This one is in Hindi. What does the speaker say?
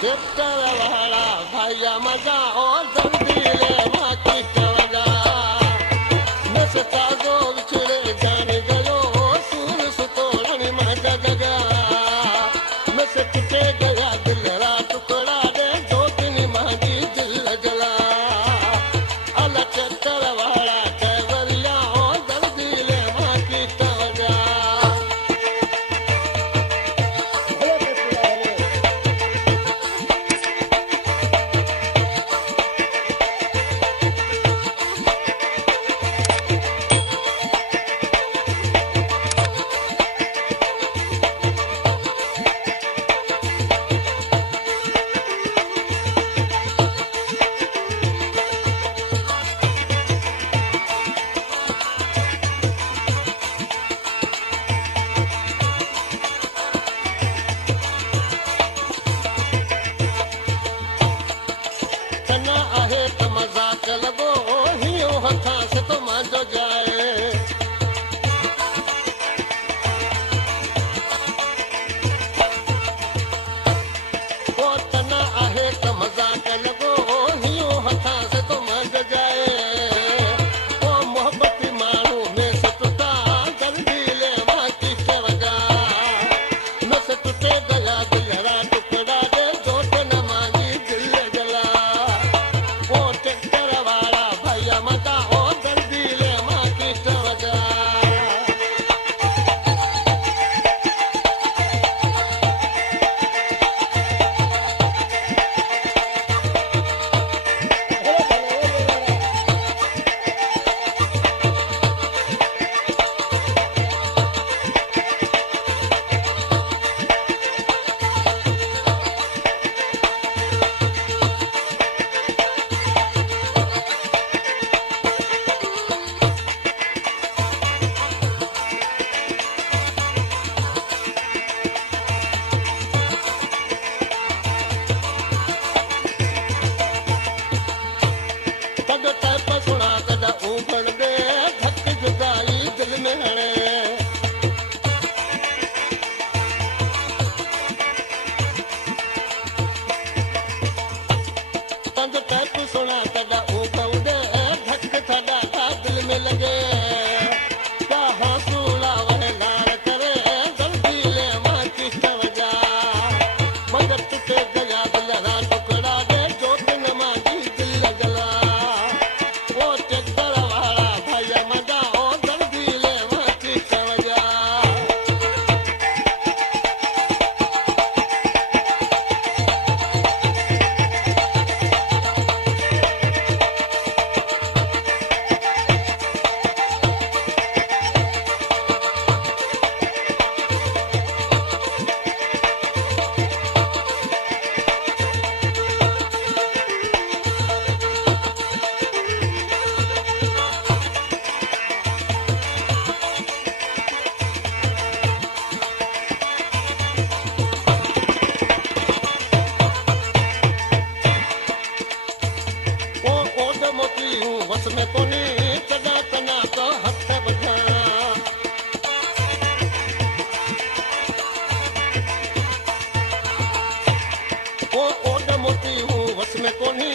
ट्रैक्टर वाला भैया मजा और जल्दी ले माँ की कवजा नसता जो छिड़े जान गयो सूर सुतोड़न मग गया नस टूटे गया दिल रा टुकड़ा दे जोतनी मांगी दिल जला अल ट्रैक्टर वाला कैवरिया और जल्दी ले माँ की कवजा लगो हियो हथा से तो मांजो जाए ओ तना आहे त मजाक लगो हियो हथा से तो मांजो जाए ओ मोहब्बती मानू में से टूटा जल्दी ले मां की वजह न से टूटे गया दिल रा टुकड़ा दे जोत न मांगी दिल जला ओ ट्रैक्टर वाला भैया मता ओ जल्दी ले माँ की वजह तद टैप सुना कदा उभड़ दे धक जुदाई दिल में हणे तद टैप सुना कदा उभड़ दे धक थदा था दिल में लगे का हौसला वह नार करे जल्दी ले माँ की वजह मगर टूटे गया दिल रा टुकड़ा दे जोत न मांगी दिल जला ओ ट्रैक्टर वाला भैया मजा ओ जल्दी ले माँ की वजह ओ ओद मोती हूँ वस में कोनी चदा तना तो हथ बजा ओ ओद मोती हूँ वस में कोनी